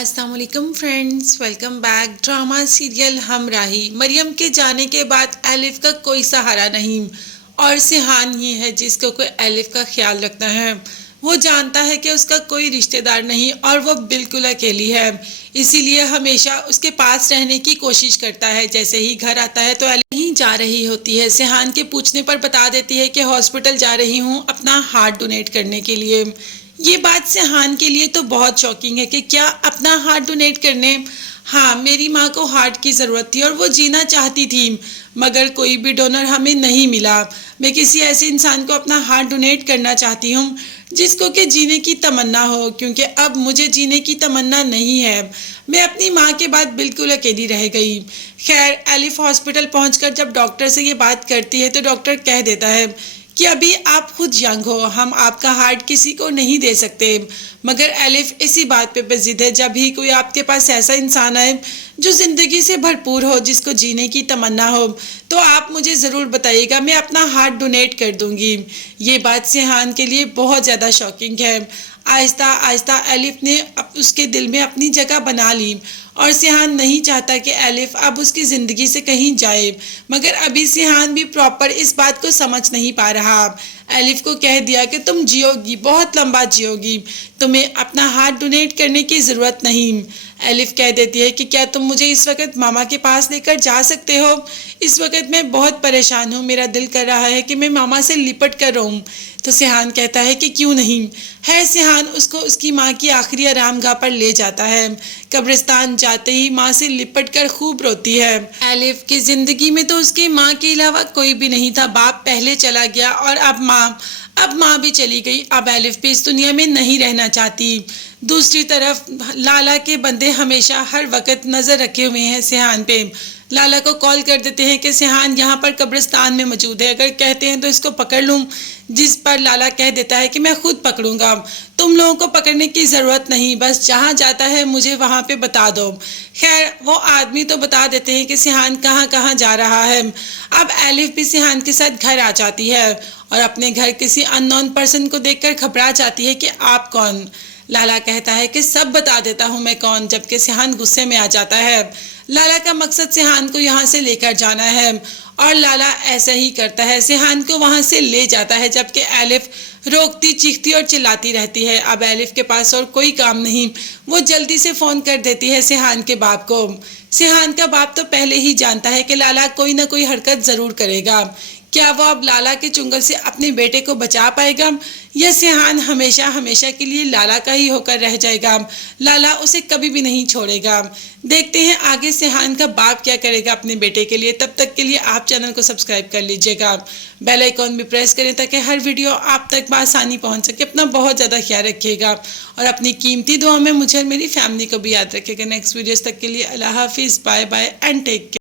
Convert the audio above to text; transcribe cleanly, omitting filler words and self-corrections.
अस्सलाम वालेकुम friends, welcome back. Drama serial Humrahi. Maryam के जाने के बाद एलिफ का कोई सहारा नहीं और सिहान ही है जिसको कोई एलिफ का ख्याल रखता है। वो जानता है कि उसका कोई रिश्तेदार नहीं और वो बिल्कुल अकेली है, इसीलिए हमेशा उसके पास रहने की कोशिश करता है। जैसे ही घर आता है तो एलिफ ही जा रही होती है। सिहान के पूछने पर बता देती है कि हॉस्पिटल जा रही हूँ अपना हार्ट डोनेट करने के लिए। ये बात सिहान के लिए तो बहुत शॉकिंग है कि क्या अपना हार्ट डोनेट करने। हाँ, मेरी माँ को हार्ट की ज़रूरत थी और वो जीना चाहती थी, मगर कोई भी डोनर हमें नहीं मिला। मैं किसी ऐसे इंसान को अपना हार्ट डोनेट करना चाहती हूँ जिसको कि जीने की तमन्ना हो, क्योंकि अब मुझे जीने की तमन्ना नहीं है। मैं अपनी माँ के बाद बिल्कुल अकेली रह गई। खैर, एलिफ हॉस्पिटल पहुँचकर जब डॉक्टर से ये बात करती है तो डॉक्टर कह देता है कि अभी आप खुद यंग हो, हम आपका हार्ट किसी को नहीं दे सकते। मगर एलिफ इसी बात पे जिद है, जब ही कोई आपके पास ऐसा इंसान आए जो ज़िंदगी से भरपूर हो, जिसको जीने की तमन्ना हो, तो आप मुझे ज़रूर बताइएगा, मैं अपना हार्ट डोनेट कर दूंगी। ये बात सिहान के लिए बहुत ज़्यादा शॉकिंग है। आहिस्ता आहिस्ता एलिफ ने उसके दिल में अपनी जगह बना ली और सिहान नहीं चाहता कि एलिफ अब उसकी ज़िंदगी से कहीं जाए, मगर अभी सिहान भी प्रॉपर इस बात को समझ नहीं पा रहा। एलिफ को कह दिया कि तुम जियोगी, बहुत लंबा जियोगी, तुम्हें अपना हार्ट डोनेट करने की ज़रूरत नहीं। एलिफ कह देती है कि क्या तुम मुझे इस वक्त मामा के पास लेकर जा सकते हो? इस वक्त मैं बहुत परेशान हूँ, मेरा दिल कर रहा है कि मैं मामा से लिपट कर रहूँ। तो सिहान कहता है कि क्यों नहीं। है सिहान उसको उसकी माँ की आखिरी आरामगाह पर ले जाता है। कब्रिस्तान जाते ही माँ से लिपट कर खूब रोती है। एलिफ की ज़िंदगी में तो उसकी माँ के अलावा कोई भी नहीं था। बाप पहले चला गया और अब माँ भी चली गई। अब एलिफ भी इस दुनिया में नहीं रहना चाहती। दूसरी तरफ लाला के बंदे हमेशा हर वक्त नज़र रखे हुए हैं सिहान पे। लाला को कॉल कर देते हैं कि सिहान यहाँ पर कब्रिस्तान में मौजूद है, अगर कहते हैं तो इसको पकड़ लूँ। जिस पर लाला कह देता है कि मैं खुद पकड़ूंगा, तुम लोगों को पकड़ने की ज़रूरत नहीं, बस जहाँ जाता है मुझे वहाँ पे बता दो। खैर, वो आदमी तो बता देते हैं कि सिहान कहाँ कहाँ जा रहा है। अब एलिफ भी सिहान के साथ घर आ जाती है और अपने घर किसी अननोन पर्सन को देखकर घबरा जाती है कि आप कौन। लाला कहता है कि सब बता देता हूँ मैं कौन, जबकि सिहान गुस्से में आ जाता है। लाला का मकसद सिहान को यहाँ से लेकर जाना है और लाला ऐसा ही करता है, सिहान को वहाँ से ले जाता है, जबकि एलिफ रोकती, चीखती और चिल्लाती रहती है। अब एलिफ के पास और कोई काम नहीं, वो जल्दी से फ़ोन कर देती है सिहान के बाप को। सिहान का बाप तो पहले ही जानता है कि लाला कोई ना कोई हरकत ज़रूर करेगा। क्या वो अब लाला के चुंगल से अपने बेटे को बचा पाएगा या सिहान हमेशा हमेशा के लिए लाला का ही होकर रह जाएगा? लाला उसे कभी भी नहीं छोड़ेगा। देखते हैं आगे सिहान का बाप क्या करेगा अपने बेटे के लिए। तब तक के लिए आप चैनल को सब्सक्राइब कर लीजिएगा, बेल आइकॉन भी प्रेस करें ताकि हर वीडियो आप तक बआसानी पहुंच सके। अपना बहुत ज़्यादा ख्याल रखिएगा और अपनी कीमती दुआ में मुझे और मेरी फैमिली को भी याद रखिएगा। नेक्स्ट वीडियोज़ तक के लिए अल्लाह हाफिज़, bye bye and take care.